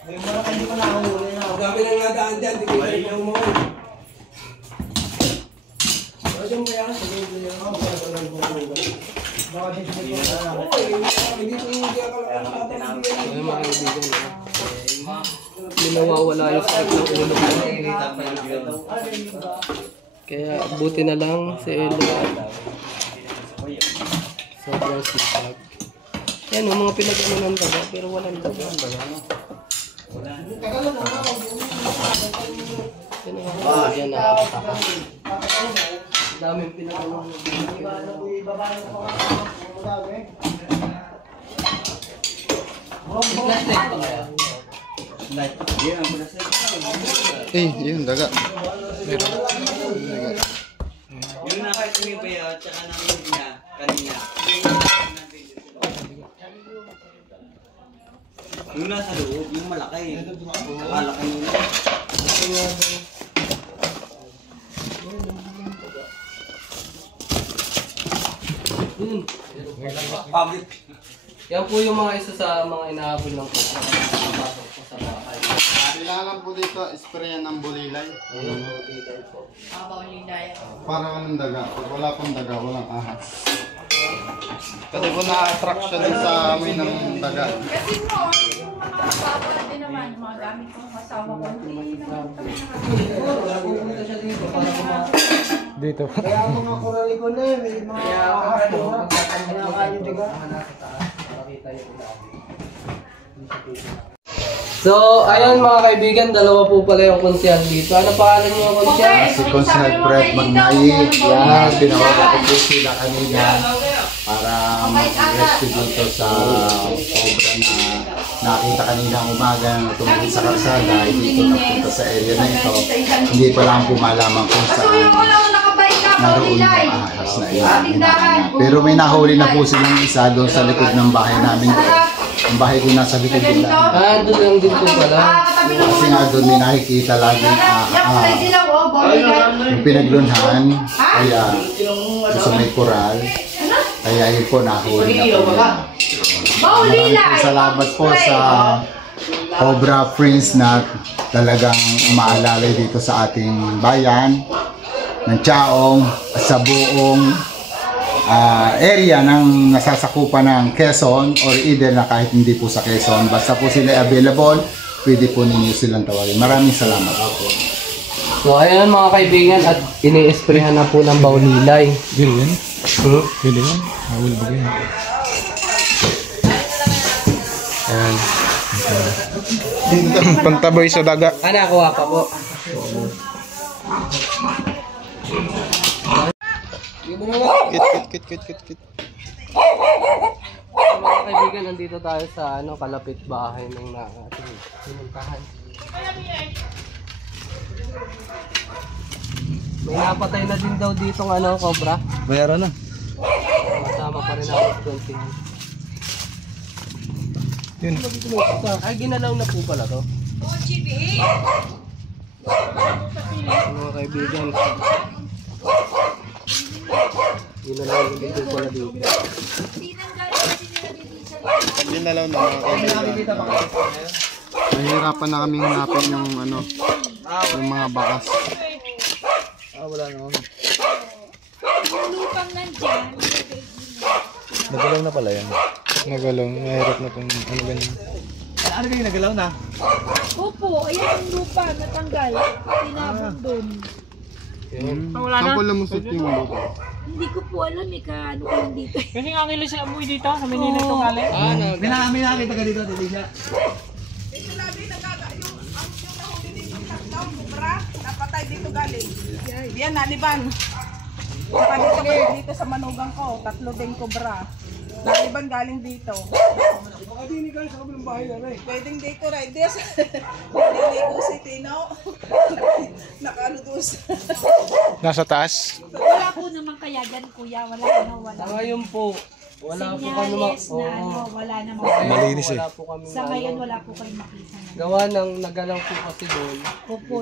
Hindi ko nakahuli na. Gabi na nga daan dyan, di ko na umuwi. Diyan kaya, sabihin ko niya, hindi nawawala yung sakit ng ulo. Kaya buti na lang si Elo. Sobrang sipag. Yan yung mga pinag-ano ng daga, pero walang daga. Yan ang nakakataka. Daming pinag-ano ng Yun, daga. Yung nakakasumi pa yun, tsaka nangyayin niya kanina. Yung nasa loob, yung malaki. Malaki yun. Public. Yan po yung mga isa sa mga inahabol ng puso na nakapasok po sa bahay. Kailangan po dito, sprayan ng bulilay. Para walang daga. Pag wala pong daga, walang ahas. Kasi po na-attract siya din sa amoy ng daga. Kasi mo, yung mga bawal din naman, mga gamit kong kasama ko, hindi naman kami Pupunta siya dito para Dito. Kaya ang mga kurali ko na, may mga ahas doon. Kinakain yung diga. So, ayun mga kaibigan, dalawa po pala yung konsyal dito. Ano pangalan niyo yung konsyal? Si Consul Fred Magnay, yan, tinawagan ko po sila kanina para mag-rescue dito sa cobra na nakita kanina umaga na tumawid sa karsada, dito napunta sa area na ito. Hindi pa lang po malaman kung saan naroon yung ahas na iyan. Pero may nahuli na po silang isa doon sa likod ng bahay namin doon. Ang bahay ko nasa likod din lang. Doon lang din po pala. Kasi nga doon may nakikita laging yung pinaglunhan, kaya gusto may koral, kaya yun po nahuli na po. Maraming salamat po sa Cobra Prince na talagang umaalalay dito sa ating bayan ng Chaong at sa buong area ng nasasakupan ng Quezon or either na kahit hindi po sa Quezon, basta po sila available, pwede po ninyo silang tawagin. Maraming salamat po. So ayun mga kaibigan, at ini-sprayhan na po ng baulilay. Gili yan? Gili yan? Hawil ba yan? Ayan. Pantaboy sa daga. Nakuha pa po. Kit. Mga kaibigan, nandito tayo sa kalapit bahay ng ating pinuntahan. May napatay na din daw dito cobra. Mayroon na. Masama pa rin ako sa konting. Yun. Ay, ginalaw na po pala to. Mga kaibigan. Ginalaw na dito pala dito. Dinalaw na mga kaibigan. Nahihirapan na kaming hanapin yung yung mga bakas. Wala naman. lupang nandyan. Nagalaw na pala yan. Nagalaw. Mahirap na itong ganyan. Ano kayo nagalaw na? Opo, ayan yung lupa, natanggal. Tinapon doon. Saan po lumusot yung lupa? Hindi ko po alam ano ko lang dito. Kasi nga ang ilis na amoy dito, sa Manila itong alay. May nakita ka dito, Titi siya. Ito nabi nagkakayo ang nahuli dito sa taong kubra, napatay dito galing. Yan, naliban. Saka dito sa manugang ko, 3 din kubra. Naliban galing dito. Pwedeng dito, right? This. Dito City, no? Nakaano doon. Nasa taas? Wala po naman kaya dyan, kuya. Wala. Ngayon po, Wala po kami senyales na ano, wala namang Malinis eh. Wala po kami Sa ngayon, wala po kayong makita. gawa ng nagalaw po kasi doon. Opo.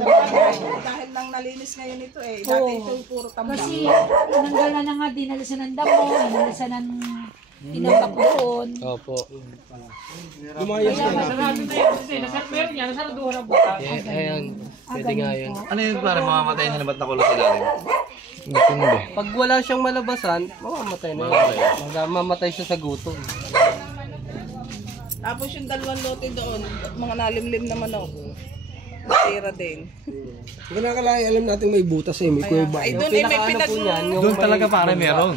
Dahil nang nalinis ngayon ito eh. Dati ito puro tambak. Kasi tinanggal na nga, dinalisan ng damo, dinalisan ng tinambak doon. Opo. Lumayas na. Ayun, pwede nga yun. Ano yun para mamamatay na naman na kulot ilalim? Depende. Pag wala siyang malabasan, mamamatay na yun. Mamatay siya sa gutom. Tapos yung dalawang lote doon, mga nalimlim na manok. Natira din. Hindi na kalay, alam natin may butas eh, may kuweba. Ay doon eh, may pinag... Doon talaga para meron.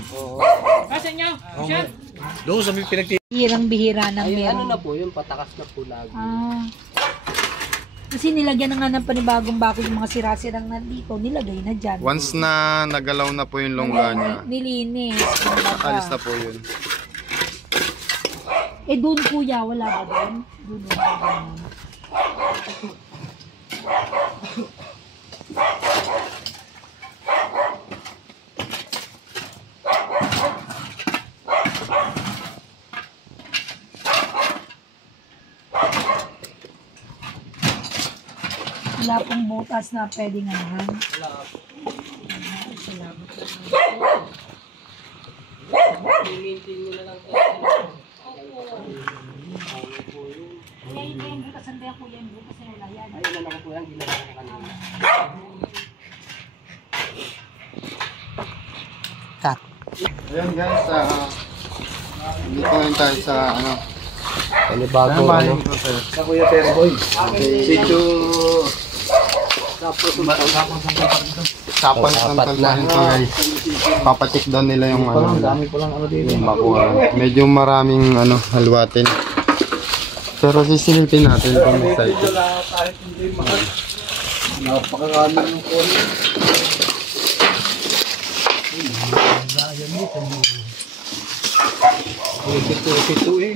Doon sa may pinag... Bihirang-bihira ng Ayun, meron. ano na po yun, patakas na po lagi. Kasi nilagyan na nga ng panibagong bakod yung mga sira-sirang nandito, nilagay na dyan. Once na nagalaw na po yung longga niya, Nilinis. alis na po yun. Eh doon kuya, wala ba doon? Doon wala ba doon? Wala pong butas na pwedeng anahan. Wala po. I-maintain nyo na lang po. Kaya hindi yung butas, ang kaya kuya yung butas na wala yan. Ayun na lang po yan, ginawa na kanina. Ayan guys, dito ngayon tayo sa ano. Panibago ano? Sa Kuya Terboy. Sityo... Sapang santal na ito guys. Papatik daw nila yung ano. Dami po lang ano dito. Yung makuha. Medyo maraming ano, halwatin. Pero sisilipin natin kung side. Napakarami ng kone. Pito eh.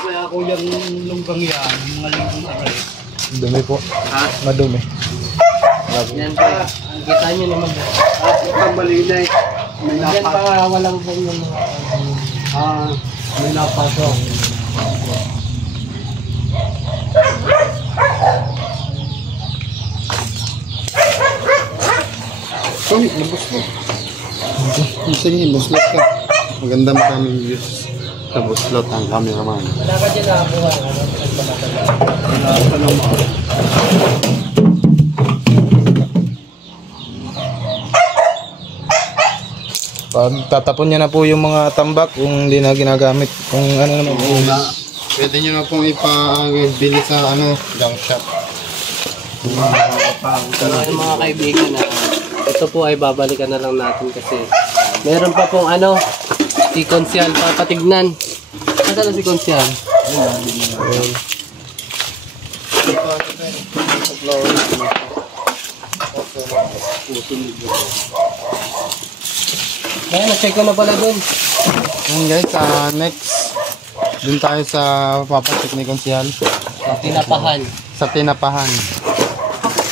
Kaya ako yung lunggang yan, mga linggong aray. Dumi po. Madumi. Yan po. Kita nyo naman. Pag malinay, may Yan pa walang po yung may napasok. Uy, nabos mo. Sige, buslot ka. Maganda maraming views. Sa buslot ang cameraman. wala ka dyan nakakuha. Pag tatapon niya na po yung mga tambak kung hindi na ginagamit. Kung ano naman po. Pwede nyo na pong ipabili sa ano, junk shop. Yung mga kaibigan na ito po ay babalikan na lang natin kasi meron pa pong ano si Konsyal papatignan. Ano na si Konsyal? Ayun. Kaya na-check ko na pala dun. Ayan guys, next. Dun tayo sa papatik ni Konsyal. Tinapahan. Sa tinapahan.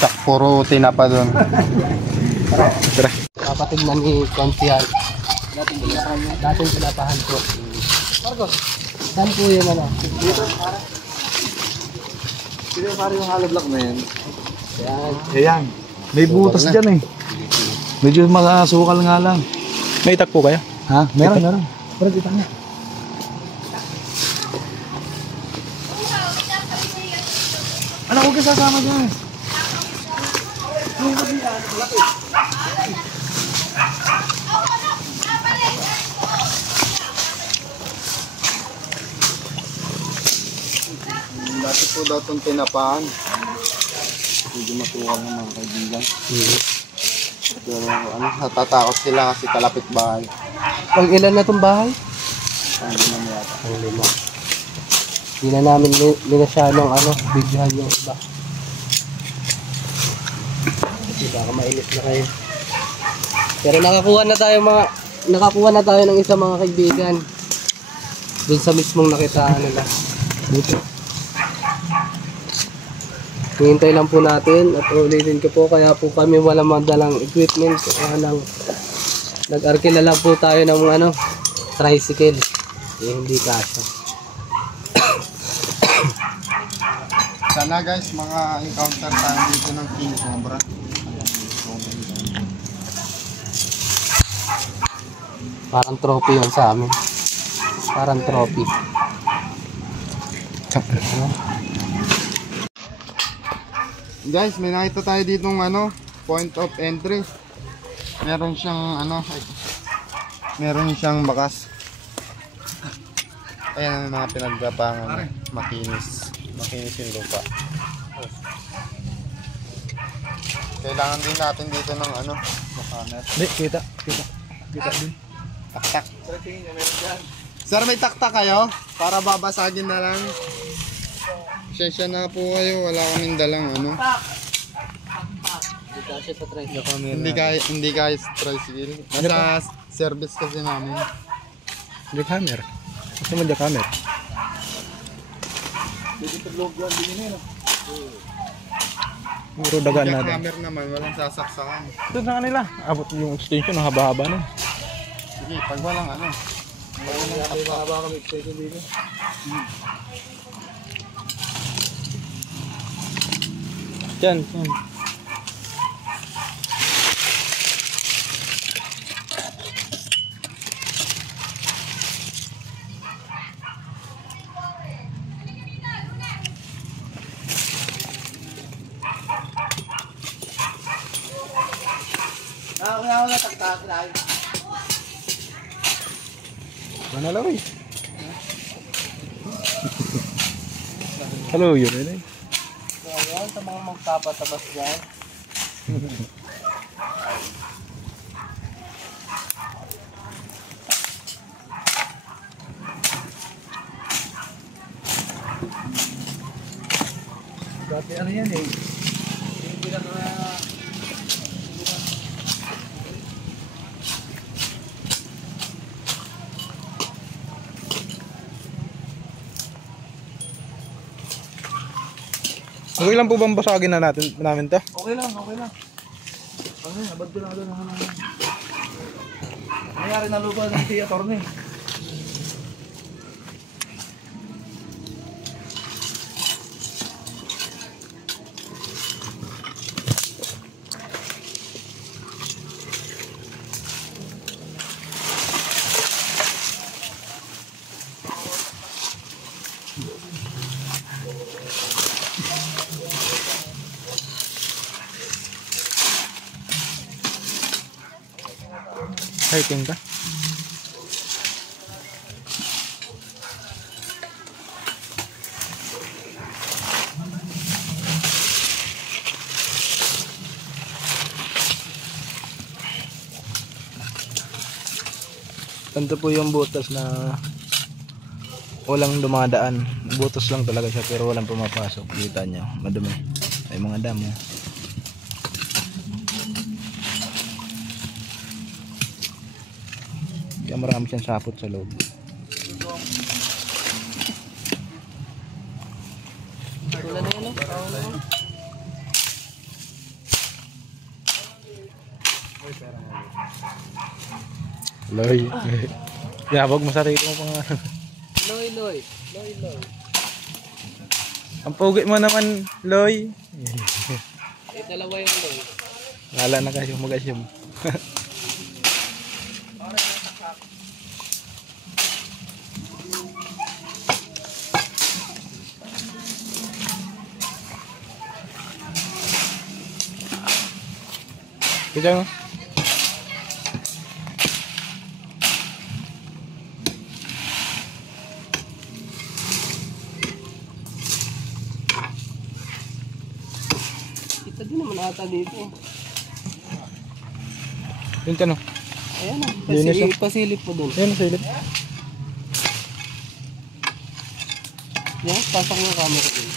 Sa puro tinapa dun. Tara. Papatignan ni Konsyal. Dating tinapahan po. Marcos, saan po yung ano? Sino pare yung hollow block na yan? Yan. Ayan. May butas dyan eh. Medyo masukal nga lang. May itak po kaya? Ha? Meron. Pero kita nga. Anak ko kasama dyan. Dati po daw itong tinapahan. Hindi matuwa ng mga kaibigan. Pero ano, natatakot sila kasi kalapit bahay. Pang ilan na itong bahay? Ang lima yata. Ang 5. Hindi na namin minasyadong videohan yung iba. Kasi baka mainit na kayo. Pero nakakuha na tayo ng isa mga kaibigan. Doon sa mismong nakitaan nila. Dito. Hihintay lang po natin at ulitin ko po, kaya po kami wala madalang equipment. Kaya lang nag-arkila lang po tayo ng tricycle. Hindi kasya. Sana guys, mga encounter tayo dito ng King Cobra. Parang trophy yun sa amin. Parang trophy. Guys, may nakita tayo ditong point of entry. Meron siyang meron siyang bakas. Ayan ang mga pinaggapangan. Makinis yung lupa. Kailangan din natin dito ng makanet. Kita din. Taktak. Sir, may taktak kayo? Para babasagin na lang. Sensya na po kayo, wala kaming dalang Hindi kaya sa tricycle. Nasa service kasi namin. Jackhammer. Gusto mo jackhammer? Puro dagaan natin. Jackhammer naman, walang sasaksakan. Ito sa kanila. Abot yung extension, haba-haba na. Sige, pag walang Baka kami extension dito. Diyan. Ako nataktak lang. Mana lagi? Halo, yun eh. So ayan, sa mga magpapatabas dyan. Dati yan eh. Hindi na Okay lang po bang basagin na namin to? Okay lang. Abad ko lang doon. Nangyari na lupa ng theater ni. Hiking ka? Ganito po yung butas na walang dumadaan. Butas lang talaga siya pero walang pumapasok. Kita nyo, madumi. May mga damo. Kaya marami siyang sapot sa loob. Wala na yun, Loy. Yabag mo sarili mo pang Loy. Ang pugi mo naman, Loy. Dalawa yung loy. Wala na kayo mag-assume. Kita mo? ata dito. Yung tanong. Ayan na, Linis siya. pasilip mo dun. Ayan, silip. Yan, pasok mo yung camera dun.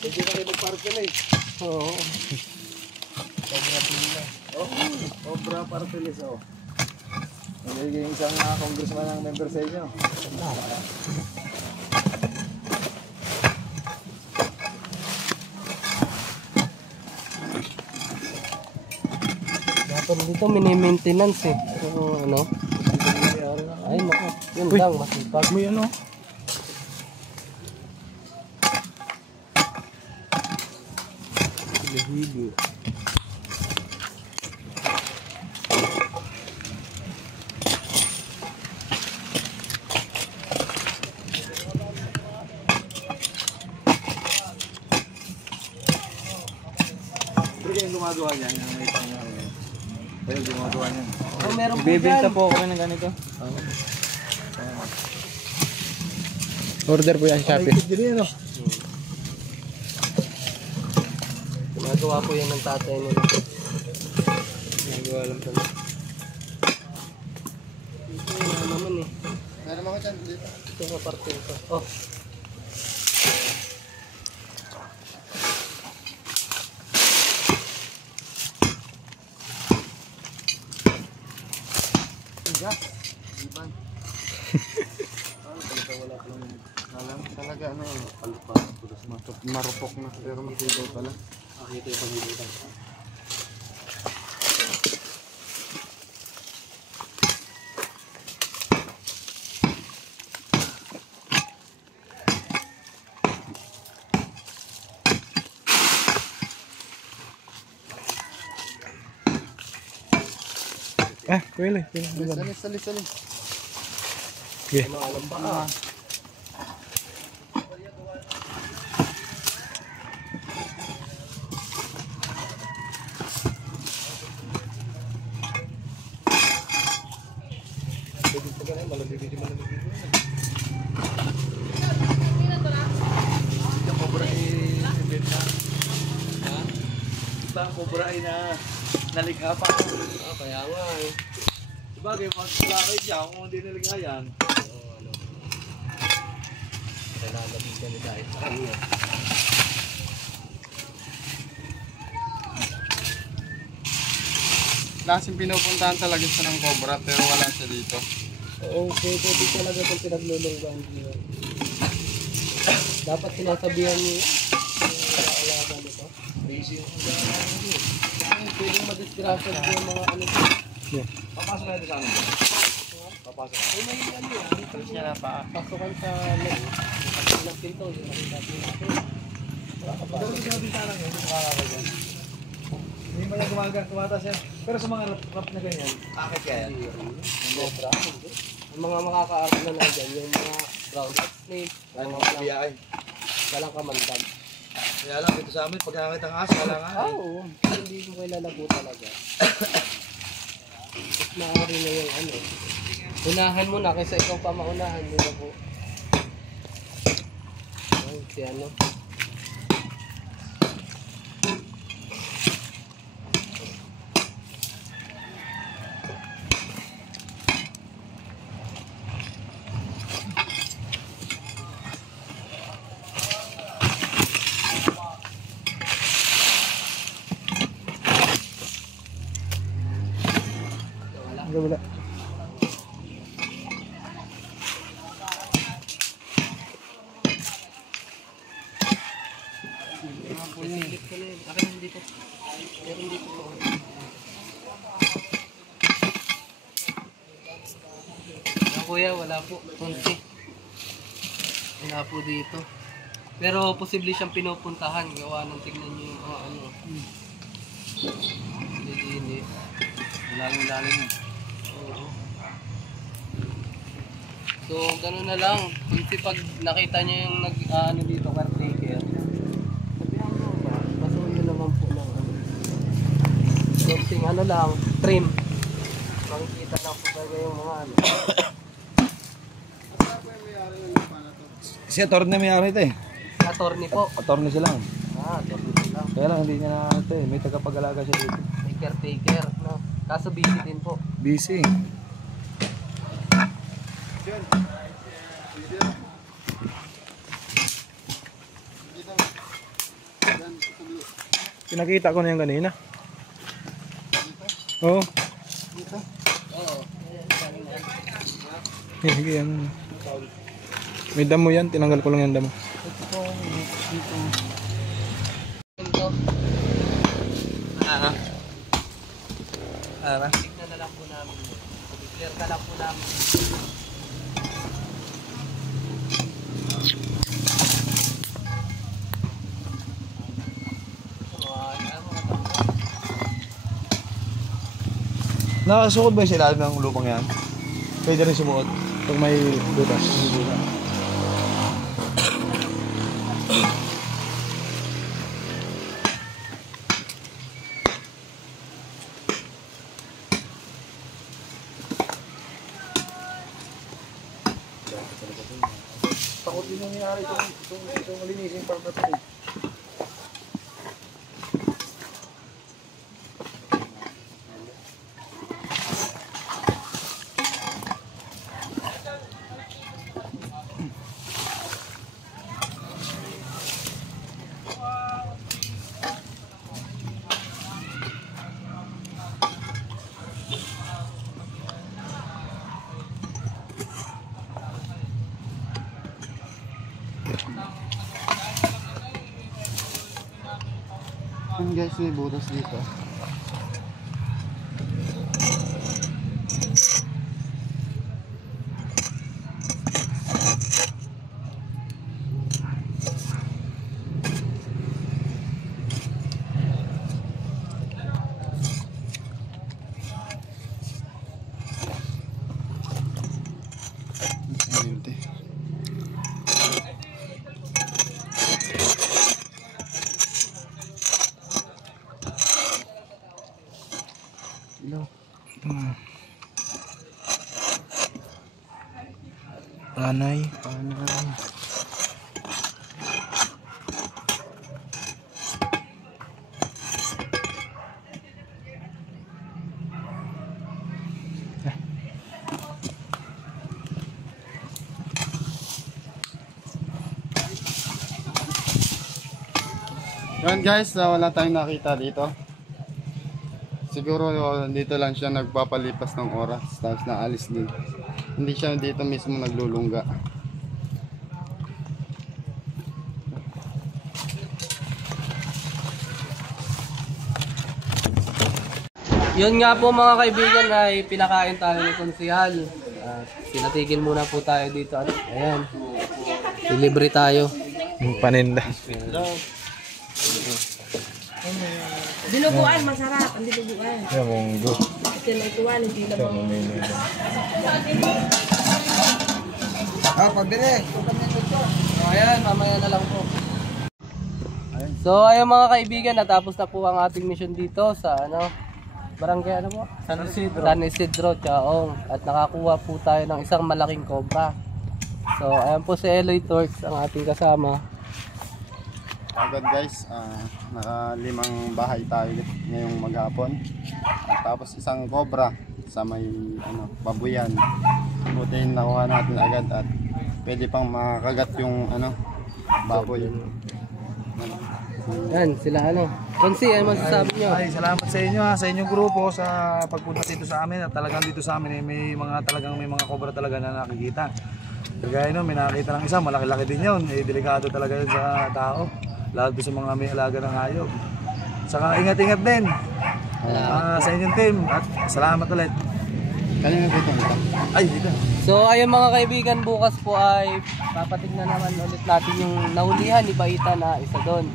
Pwede ka kayo magparkilis. Oo. Obra Partilis, oh. Nagiging isang congressman ang member sa inyo. Dapat dito mini-maintenance eh. So, ano? Ay, naku. Yun lang, masipag. May ano? Hili-hili. Pero kayong gumagawa niyan, yung may pangyari. Kayo gumagawa niyan. Oh, meron po Bibenta dyan. po kami ng ganito. Order po yan sa Shopee. Ginagawa po yan ng tatay nila. Nagawa lang pala. Ito yun naman eh. Meron mga dyan dito. Ito nga parte ito. Oh. Talaga ano, palpa, marupok na, pero makigaw pala. Ito yung pag-ibitan. Kuwili. Sali. Okay. Ano alam ba? Ito ang kubra ay nalikha pa. Kaya nga eh. Sabagay, magpula kayo dyan kung hindi nalikha yan. Kailangan kami dahil sa kanya. Lasing pinupuntahan talaga siya ng cobra, pero wala siya dito. Oo, pwede talaga itong pinaglulunggan niyo. Dapat sinasabihan niyo yun. Alaga nito. Pwedeng madisgrasya yung mga ano. Papasok na ito sa amin. Papasok. Ay, may ano yan. Tapos niya na pa. Pasukan sa ng pinto. Pero sa bintana ngayon, hindi makakaka dyan. Hindi mo yan tumatas yan. Pero sa mga rap na ganyan, akit kaya yan. Sobra. Ang mga makakaarap na lang dyan, yung mga brown snake, Ang mga biyay. walang kamantag. Kaya lang, dito sa amin, pag nakakita ang asa, wala nga. Oo, hindi ko kilala po talaga. Mas maaari na yung ano. Unahan mo na kaysa ikaw pa maunahan, di ba po? Ay, si ano. Wala. Silip ko na yun. Akin hindi ko. Pero hindi ko po. Kuya, wala po. Kunti. Wala po dito. Pero posible siyang pinupuntahan. Gawa ng tignan niyo yung mga ano. Hindi. Lalim. Oo. So, gano'n na lang. Kunti pag nakita niyo yung ano dito, caretaker. Sabihan mo ba? Pasuyo naman po ng ano. Kunting ano lang, trim. Makikita Kita lang po talaga yung mga ano. Si attorney may ari ito eh. Attorney po. Attorney sila. Attorney lang. Kaya lang hindi niya na ito eh. May tagapag-alaga siya dito. May caretaker, no? Kaso busy din po. Busy. Pinakita ko na yan kanina. Oo. Dito? Oo. Sige yan. May damo yan. Tinanggal ko lang yung damo. Ito po. Dito. Tignan na lang po namin. Clear ka lang po namin. Nakasukod ba yung silalim ng lupang yan? Pwede rin sumuot pag may butas. Takot din yung nangyari itong malinisin para natin. Yan guys, may butas dito. Panay. Yan guys, wala tayong nakita dito. Siguro dito lang siya nagpapalipas ng oras, tapos naalis din. Hindi siya dito mismo naglulungga. Yun nga po mga kaibigan ay pinakain tayo ni Konsehal. Pinatigil muna po tayo dito. Ayan. Delivery tayo. Paninda. Dinuguan, masarap. Ang dinuguan. Yung munggo. Ito na ituan, hindi na bang... Pabili. Ayan, mamaya na lang po. So ayun mga kaibigan, natapos na po ang ating mission dito sa barangay po? San Isidro. San Isidro, Chaong. At nakakuha po tayo ng isang malaking cobra. So ayan po si Eloy Torx ang ating kasama. Agad guys, naka-5 bahay tayo ngayong maghapon. At tapos isang cobra sa may babuyan. Buti nakuha natin agad at pwede pang makagat yung baboy. Yan sila Konsi, ano masasabi nyo? Ay, salamat sa inyo sa inyong grupo sa pagpunta dito sa amin at talagang dito sa amin may mga cobra talaga na nakikita. Kagaya nun, may nakakita ng isa, malaki-laki din yun. Delikado talaga yun sa tao. Lalo sa mga may alaga ng hayop. Saka ingat-ingat din sa inyong team at salamat ulit. Kanina dito ito? Ay, dito. So ayun mga kaibigan, bukas po ay papatignan naman ulit natin yung nahulihan ni Baita na isa doon.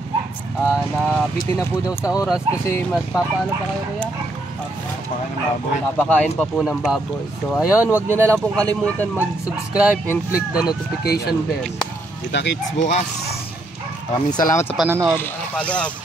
Nabitin na po daw sa oras kasi mas papaano pa kayo kuya? Papakain pa po ng baboy. So ayun, wag nyo na lang pong kalimutan mag-subscribe and click the notification bell. Kita kits bukas. Maraming salamat sa panonood. Follow up.